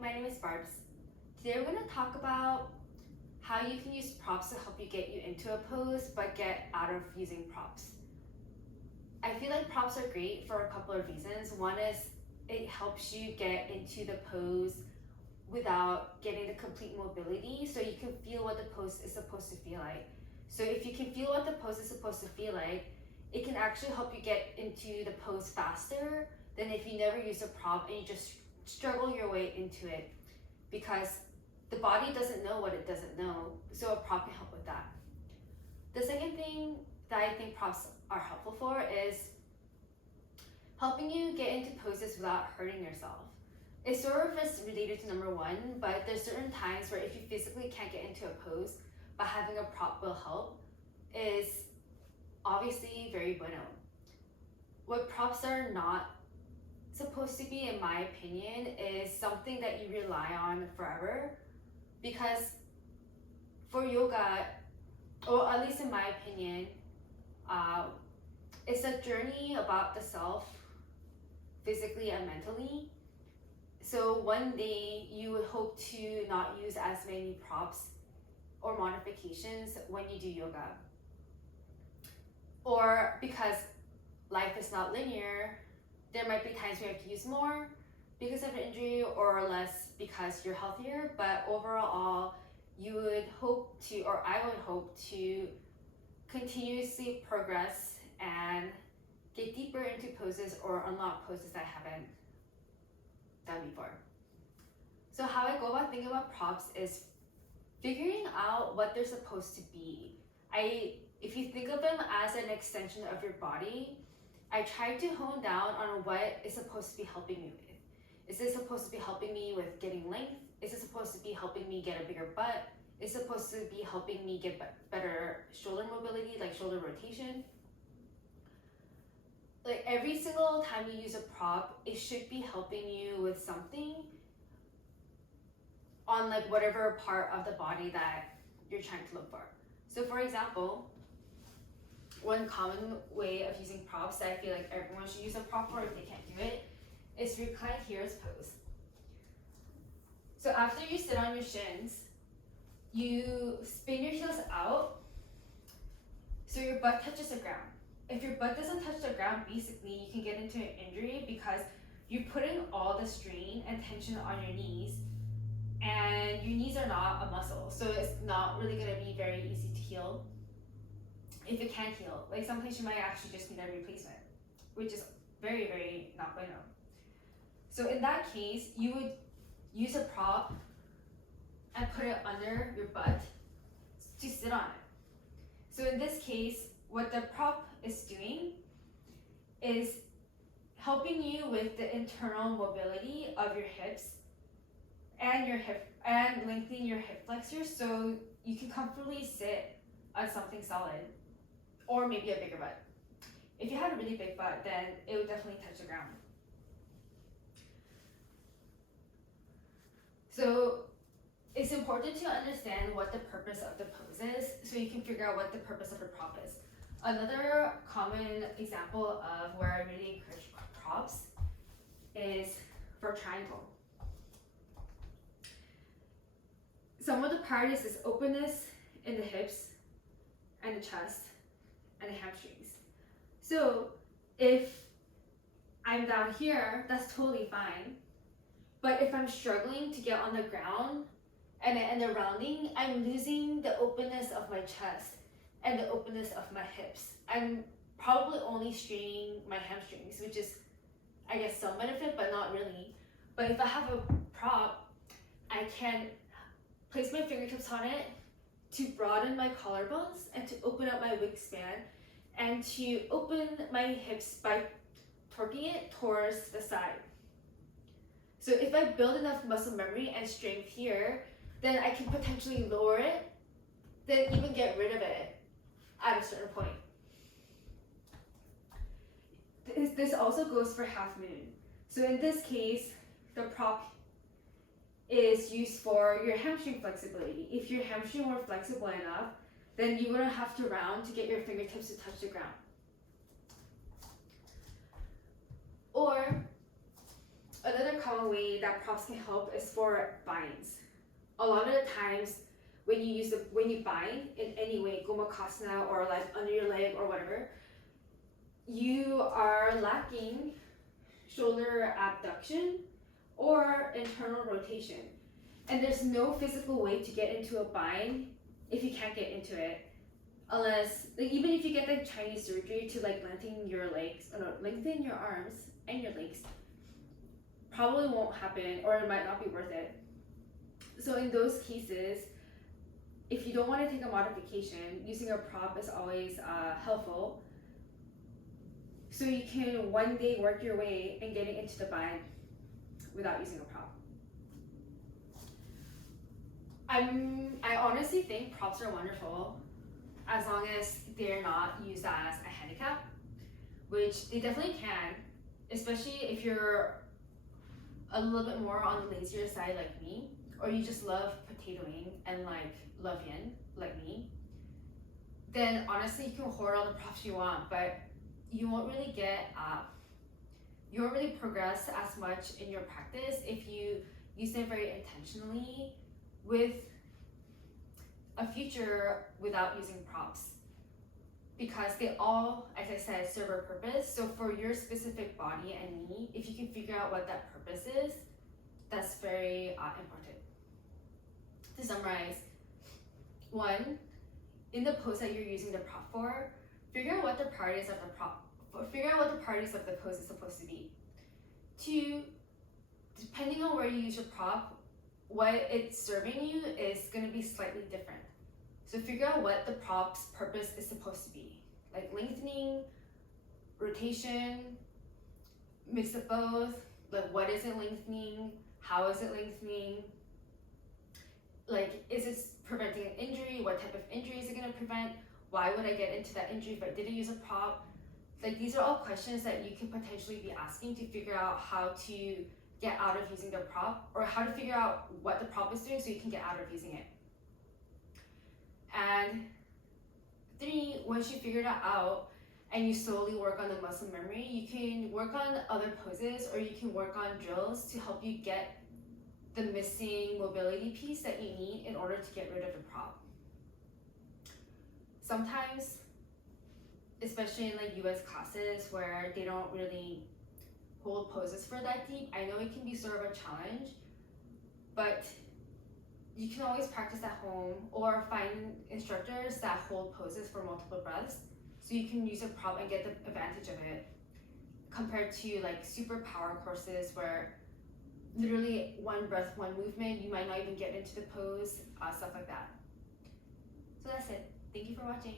my name is Barbs. Today we're going to talk about how you can use props to help you get you into a pose but get out of using props. I feel like props are great for a couple of reasons. One is it helps you get into the pose without getting the complete mobility, so you can feel what the pose is supposed to feel like. So if you can feel what the pose is supposed to feel like, it can actually help you get into the pose faster than if you never use a prop and you just struggle your way into it, because the body doesn't know what it doesn't know, so a prop can help with that. The second thing that I think props are helpful for is helping you get into poses without hurting yourself. It sort of is related to number one, but there's certain times where if you physically can't get into a pose, but having a prop will help, is obviously very bueno. What props are not supposed to be, in my opinion, is something that you rely on forever, because for yoga, or at least in my opinion, it's a journey about the self, physically and mentally. So one day you would hope to not use as many props or modifications when you do yoga. Or because life is not linear, there might be times where you have to use more because of injury or less because you're healthier, but overall you would hope to, or I would hope to, continuously progress and get deeper into poses or unlock poses I haven't done before. So how I go about thinking about props is figuring out what they're supposed to be. If you think of them as an extension of your body, I try to hone down on what is supposed to be helping me with. Is this supposed to be helping me with getting length? Is it supposed to be helping me get a bigger butt? Is it supposed to be helping me get better shoulder mobility, like shoulder rotation? Like every single time you use a prop, it should be helping you with something on like whatever part of the body that you're trying to look for. So for example, one common way of using props that I feel like everyone should use a prop for if they can't do it is reclined heels pose. So after you sit on your shins, you spin your heels out so your butt touches the ground. If your butt doesn't touch the ground, basically you can get into an injury because you're putting all the strain and tension on your knees, and your knees are not a muscle, so it's not really going to be very easy to heal. If it can heal, like sometimes you might actually just need a replacement, which is very, very not bueno. So in that case, you would use a prop and put it under your butt to sit on it. So in this case, what the prop is doing is helping you with the internal mobility of your hips and lengthening your hip flexors so you can comfortably sit on something solid, or maybe a bigger butt. If you had a really big butt, then it would definitely touch the ground. So it's important to understand what the purpose of the pose is so you can figure out what the purpose of the prop is. Another common example of where I really encourage props is for triangle. Some of the part is this openness in the hips and the chest and the hamstrings. So if I'm down here, that's totally fine. But if I'm struggling to get on the ground and the rounding, I'm losing the openness of my chest and the openness of my hips. I'm probably only straining my hamstrings, which is, I guess, some benefit, but not really. But if I have a prop, I can place my fingertips on it to broaden my collarbones and to open up my wingspan and to open my hips by torquing it towards the side. So if I build enough muscle memory and strength here, then I can potentially lower it, then even get rid of it at a certain point. This also goes for half moon. So in this case, the prop is used for your hamstring flexibility. If your hamstring were flexible enough, then you wouldn't have to round to get your fingertips to touch the ground. Or Another common way that props can help is for binds. A lot of the times when you bind in any way, gomakasana or like under your leg or whatever, you are lacking shoulder abduction or internal rotation. And there's no physical way to get into a bind if you can't get into it. Unless, like, even if you get the Chinese surgery to like lengthen your legs, lengthen your arms and your legs, probably won't happen or it might not be worth it. So in those cases, if you don't want to take a modification, using a prop is always helpful. So you can one day work your way and getting into the bind without using a prop. I honestly think props are wonderful as long as they're not used as a handicap, which they definitely can, especially if you're a little bit more on the lazier side like me, or you just love potatoing and like love yin like me. Then honestly you can hoard all the props you want, but you won't really you won't really progress as much in your practice if you use them very intentionally with a future without using props, because they all, as I said, serve a purpose. So for your specific body and knee, if you can figure out what that purpose is, that's very important. To summarize, 1, in the pose that you're using the prop for, figure out what the priorities of the pose is supposed to be. 2, depending on where you use your prop, what it's serving you is going to be slightly different. So figure out what the prop's purpose is supposed to be, like lengthening, rotation, mix of both. Like, what is it lengthening? How is it lengthening? Like, is it preventing an injury? What type of injury is it going to prevent? Why would I get into that injury if I didn't use a prop? Like, these are all questions that you could potentially be asking to figure out how to get out of using the prop, or how to figure out what the prop is doing so you can get out of using it. And 3, once you figure that out and you slowly work on the muscle memory, you can work on other poses, or you can work on drills to help you get the missing mobility piece that you need in order to get rid of the prop. Sometimes, especially in like US classes where they don't really hold poses for that deep, I know it can be sort of a challenge, but you can always practice at home or find instructors that hold poses for multiple breaths, so you can use a prop and get the advantage of it, compared to like super power courses where literally 1 breath, 1 movement, you might not even get into the pose, stuff like that. So that's it. Thank you for watching.